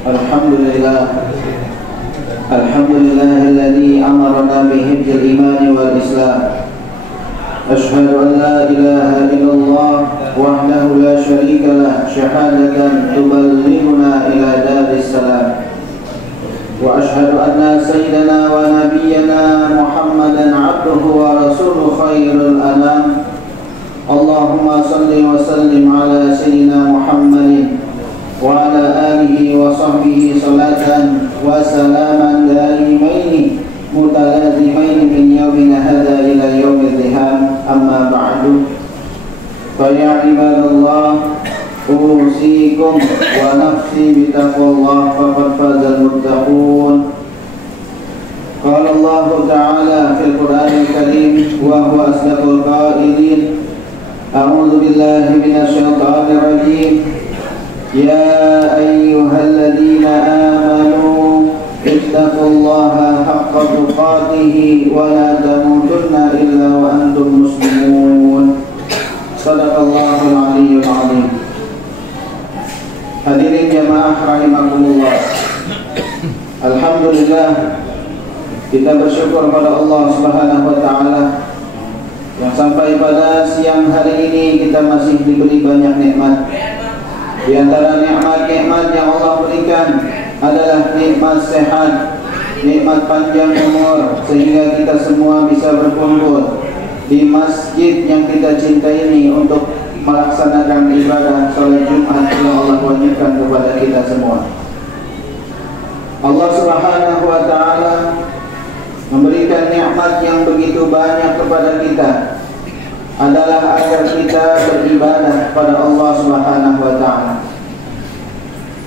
Alhamdulillahilladzi amarna bihibzil imani wal islam. Ashhadu an la ilaha illallah wahdahu la syarika lah syahadatan tuballighuna ila daris salam. Wa ashhadu anna sayyidana wa nabiyyana Muhammadan abduhu wa rasuluhu khairul anam. Allahumma salli wa sallim ala sayyidina Muhammadin wa ala alihi wa sahbihi salatan wa salaman daimaini mutalazimaini min yawmina hadha ila yawmil dhiham. Amma ba'du, fa ya ibadallah, usikum wa nafsi bitaqwallah faqad fazal muttaqun. Qala Allah ta'ala fil Qur'anil Karim wa huwa asdaqul qailin. A'udzu billahi minasy syaithanir rajim. Ya ayyuhalladzina amanu ittaqullaha haqqa tuqatih wa la tamutunna illa wa antum muslimun. Shadaqallahul aliyyul azim. Hadirin jamaah rahimakumullah, alhamdulillah, kita bersyukur pada Allah Subhanahu wa taala yang sampai pada siang hari ini kita masih diberi banyak nikmat. Di antara nikmat-nikmat yang Allah berikan adalah nikmat sehat, nikmat panjang umur, sehingga kita semua bisa berkumpul di masjid yang kita cintai ini untuk melaksanakan ibadah salat Jumat yang Allah wajibkan kepada kita semua. Allah Subhanahu wa taala memberikan nikmat yang begitu banyak kepada kita adalah agar kita beribadah pada Allah Subhanahu wa taala.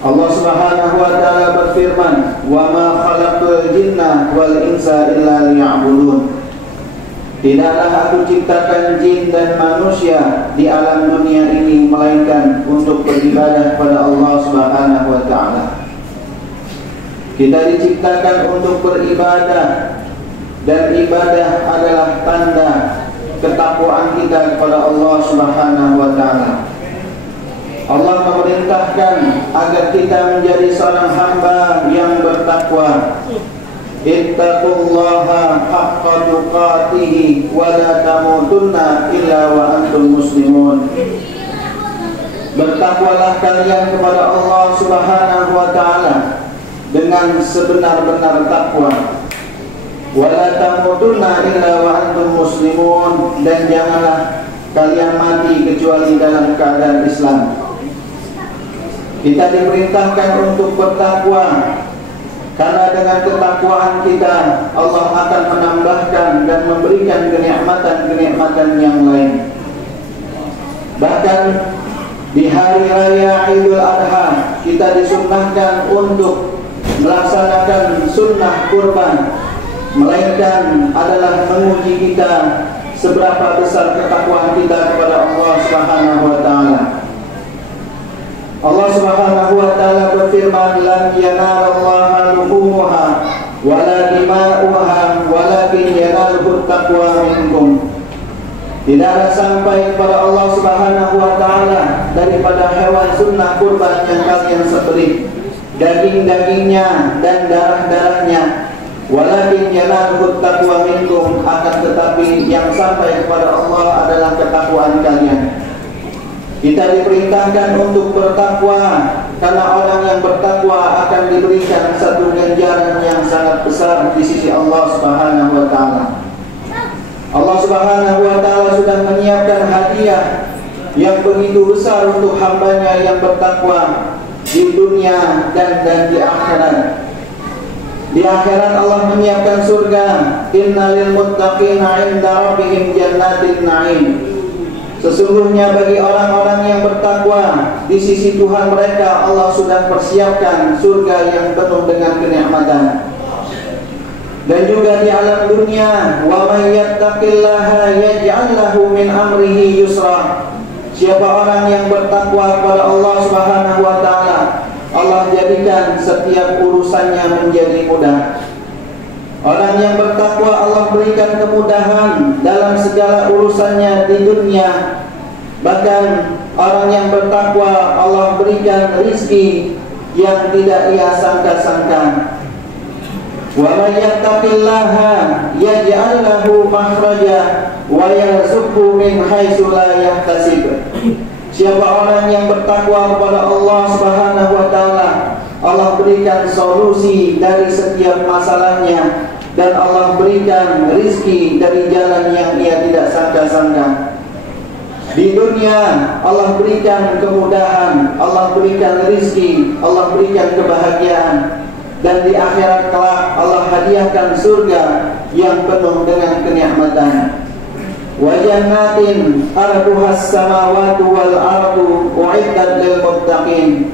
Allah Subhanahu wa taala berfirman, "Wa ma khalaqtul jinna wal insa illa liya'budun." Tidaklah aku ciptakan jin dan manusia di alam dunia ini melainkan untuk beribadah pada Allah Subhanahu wa taala. Kita diciptakan untuk beribadah, dan ibadah adalah tanda ketakwaan kita kepada Allah Subhanahu wa taala. Allah memerintahkan agar kita menjadi seorang hamba yang bertakwa. Ittaqullaha haqqa tuqatih wa la tamutunna illa wa antum muslimun. Bertakwalah kalian kepada Allah Subhanahu wa taala dengan sebenar-benar takwa. Wa la tamutunna illa wa antum muslimun, dan janganlah kalian mati kecuali dalam keadaan Islam. Kita diperintahkan untuk bertakwa, karena dengan ketakwaan kita Allah akan menambahkan dan memberikan kenikmatan-kenikmatan yang lain. Bahkan di hari raya Idul Adha kita disunnahkan untuk melaksanakan sunnah kurban, melainkan adalah menguji kita seberapa besar ketakwaan kita kepada Allah Subhanahu wa taala. Allah Subhanahu wa taala berfirman, "Lan yanalallaha luhumuha wala dima'uha walakin yanaluhu taqwa minkum." Tidaklah sampai kepada Allah Subhanahu wa taala daripada hewan sunnah kurban yang kalian sembelih, daging-dagingnya dan darah-darahnya, walakin yanaluhu taqwa minkum, akan tetapi yang sampai kepada Allah adalah ketakwaan kalian. Kita diperintahkan untuk bertakwa, karena orang yang bertakwa akan diberikan satu ganjaran yang sangat besar di sisi Allah Subhanahu wa taala. Allah Subhanahu wa taala sudah menyiapkan hadiah yang begitu besar untuk hambanya yang bertakwa di dunia dan di akhirat. Di akhirat Allah menyiapkan surga. Innalil muttaqina 'inda rabbihim jannatin na'im. Sesungguhnya bagi orang-orang yang bertakwa di sisi Tuhan mereka Allah sudah persiapkan surga yang penuh dengan kenikmatan. Dan juga di alam dunia, wa may yattaqillaha yaj'al lahu min amrihi yusra. Siapa orang yang bertakwa kepada Allah Subhanahu wa taala, Allah jadikan setiap urusannya menjadi mudah. Orang yang bertakwa Allah berikan kemudahan dalam segala urusannya di dunia. Bahkan orang yang bertakwa Allah berikan rizki yang tidak ia sangka-sangka. Wa may yattaqillaha yaj'al lahu makhraja wa yarzuqhu min haitsu la yahtasib. Siapa orang yang bertakwa kepada Allah Subhanahu wa taala, Allah berikan solusi dari setiap masalahnya, dan Allah berikan rizki dari jalan yang ia tidak sangka-sangka. Di dunia Allah berikan kemudahan, Allah berikan rizki, Allah berikan kebahagiaan, dan di akhirat kelak Allah hadiahkan surga yang penuh dengan kenikmatan. Wa jannatin arduhas samawati wal ardu uiddat lil muttaqin.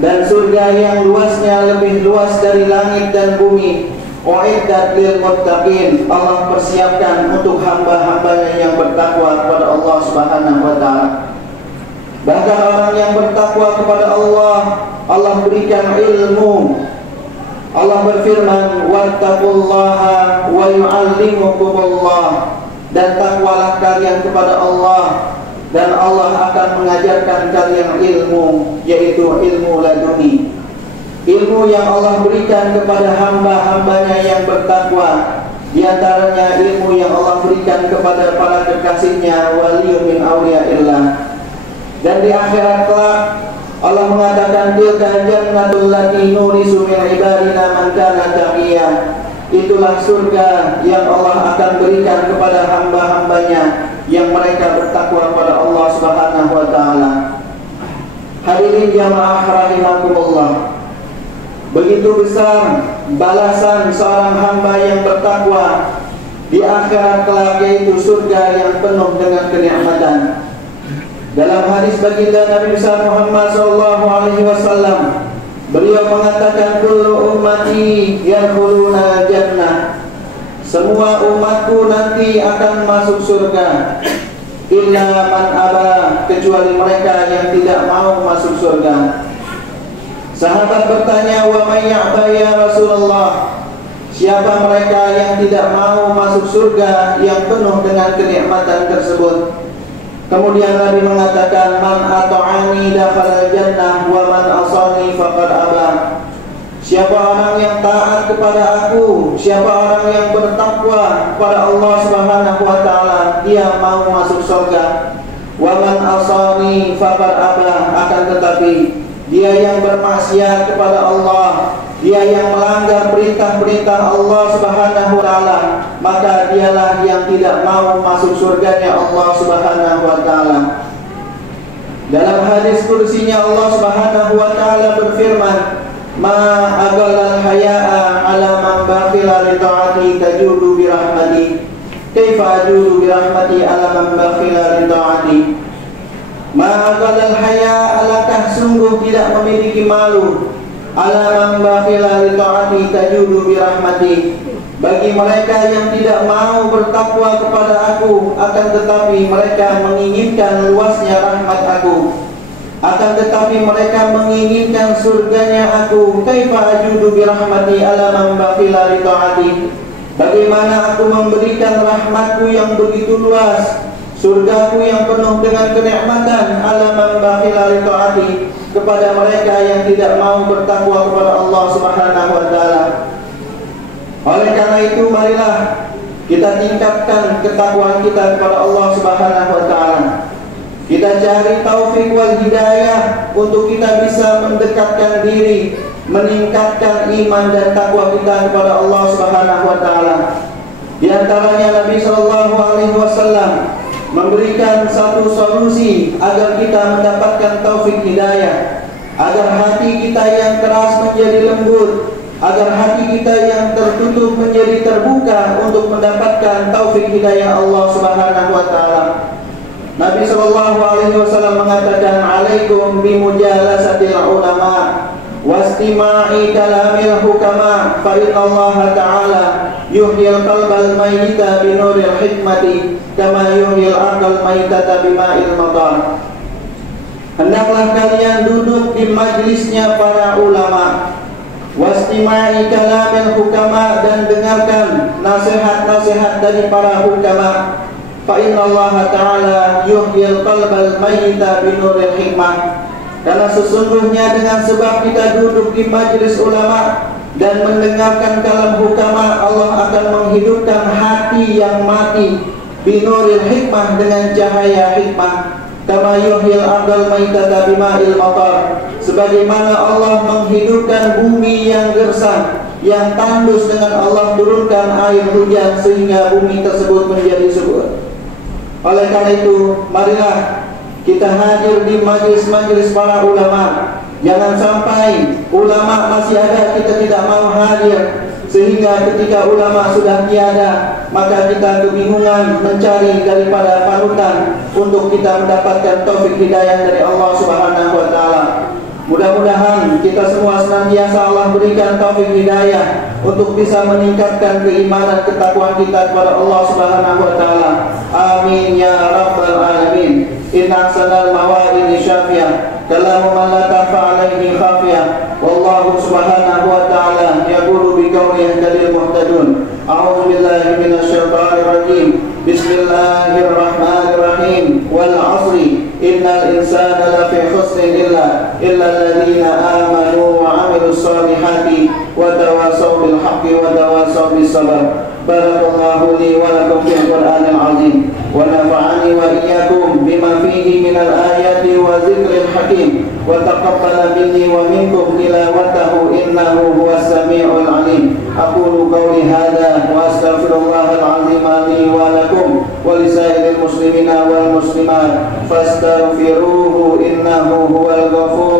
Dan surga yang luasnya lebih luas dari langit dan bumi, uiddat lil muttaqin, Allah persiapkan untuk hamba-hambanya yang bertakwa kepada Allah Subhanahu wa taala. Bahkan orang yang bertakwa kepada Allah, Allah berikan ilmu. Allah berfirman, wattaqullaha wa yu'allimukumullah. Dan takwalah kalian kepada Allah, dan Allah akan mengajarkan kalian ilmu, yaitu ilmu laduni. Ilmu yang Allah berikan kepada hamba-hambanya yang bertakwa, di antaranya ilmu yang Allah berikan kepada para kekasihnya, waliyun min awliyaillah. Dan di akhirat kelak Allah mengatakan, tilka jannatul lati nurisu min ibadina man kana taqiyya. Itulah surga yang Allah akan berikan kepada hamba-hambanya yang mereka bertakwa kepada Allah Subhanahu wa taala. Hadirin jamaah rahimakumullah, begitu besar balasan seorang hamba yang bertakwa di akhirat kelak, yaitu surga yang penuh dengan kenikmatan. Dalam hadis baginda Nabi besar Muhammad SAW, beliau mengatakan, kullu ummati yadkhuluna jannah. Semua umatku nanti akan masuk surga, illa man aba, kecuali mereka yang tidak mau masuk surga. Sahabat bertanya, wa may ya'ba ya Rasulullah? Siapa mereka yang tidak mau masuk surga yang penuh dengan kenikmatan tersebut? Kemudian Nabi mengatakan, man ata'ani dakhala jannah wa man asani faqad aba. Siapa orang yang taat kepada aku, siapa orang yang bertakwa kepada Allah Subhanahu wa taala, dia mau masuk surga. Wa man asani faqad aba, akan tetapi dia yang bermaksiat kepada Allah, dia yang melanggar perintah-perintah Allah Subhanahu wa taala, maka dialah yang tidak mau masuk surganya Allah Subhanahu wa taala. Dalam hadis kursinya Allah Subhanahu wa taala berfirman, ma aghalal haya'a ala man bakhila li ta'ati tajudu bi rahmati, kaifa ajudu bi rahmati ala man bakhila li ta'ati. Ma aghalal haya, alakah sungguh tidak memiliki malu, ala man bakhila li ta'ati tajudu bi rahmati, bagi mereka yang tidak mau bertakwa kepada aku, akan tetapi mereka menginginkan luasnya rahmat aku, akan tetapi mereka menginginkan surganya aku. Kaifa ajudu bi rahmati ala man bakhila li ta'ati, bagaimana aku memberikan rahmatku yang begitu luas, surgaku yang penuh dengan kenikmatan, ala man bakhila li ta'ati, kepada mereka yang tidak mau bertakwa kepada Allah Subhanahu wa taala. Oleh karena itu, marilah kita tingkatkan ketakwaan kita kepada Allah Subhanahu wa taala. Kita cari taufik wal hidayah untuk kita bisa mendekatkan diri, meningkatkan iman dan takwa kita kepada Allah Subhanahu wa taala. Di antaranya Nabi sallallahu alaihi wasallam memberikan satu solusi agar kita mendapatkan taufik hidayah, agar hati kita yang keras menjadi lembut, agar hati kita yang tertutup menjadi terbuka untuk mendapatkan taufik hidayah Allah Subhanahu wa taala. Nabi sallallahu alaihi wasallam mengatakan, alaikum bimujalasatil ulama wastima'i kalamil hukama, fa inna Allah ta'ala yuhyil qalbal mayyita binuril hikmati kama yuhyil ardal mayyitata bima'il madar. Hendaklah kalian duduk di majlisnya para ulama, wastima'i kalamil hukama, dan dengarkan nasihat-nasihat dari para hukama. Fa inna Allah ta'ala yuhyil qalbal mayyita binuril hikmah, Karena sesungguhnya dengan sebab kita duduk di majelis ulama dan mendengarkan kalam hukama, Allah akan menghidupkan hati yang mati binuril hikmah, dengan cahaya hikmah. Kama yuhyil ardal maitata bima'il matar, sebagaimana Allah menghidupkan bumi yang gersang, yang tandus dengan Allah turunkan air hujan sehingga bumi tersebut menjadi subur. Oleh karena itu, marilah kita hadir di majelis-majelis para ulama. Jangan sampai ulama masih ada kita tidak mau hadir, sehingga ketika ulama sudah tiada maka kita kebingungan mencari daripada panutan untuk kita mendapatkan taufik hidayah dari Allah Subhanahu wa taala. Mudah-mudahan kita semua senantiasa Allah berikan taufik hidayah untuk bisa meningkatkan keimanan ketakwaan kita kepada Allah Subhanahu wa taala. Amin ya rabbal alamin. Inna ahsanal mawa'idi syafiyah, kalamu man la tafa alaihi khafiyah. Wallahu subhanahu wa ta'ala yaqulu bi qawlihi dalil muhtadun. A'udzu billahi minasy syaithanir rajim. Bismillahirrahmanirrahim. Wal 'asri innal insana lafi khusrin illa alladziina aamanu wa 'amilus shalihati wa tawassaw bil haqqi wa tawassaw bis sabr. Barakallahu li wa lakum fil Qur'anil 'azim wa nafa'ani wa iyyakum bima fihi minal ayati wa dzikril hakim wa taqabbala minni wa minkum tilawatahu innahu huwas samiul 'alim. Aqulu qawli hadza wa astaghfirullahal 'azim li wa lakum wa lisairil muslimina wal muslimat fastaghfiruhu innahu huwal ghafur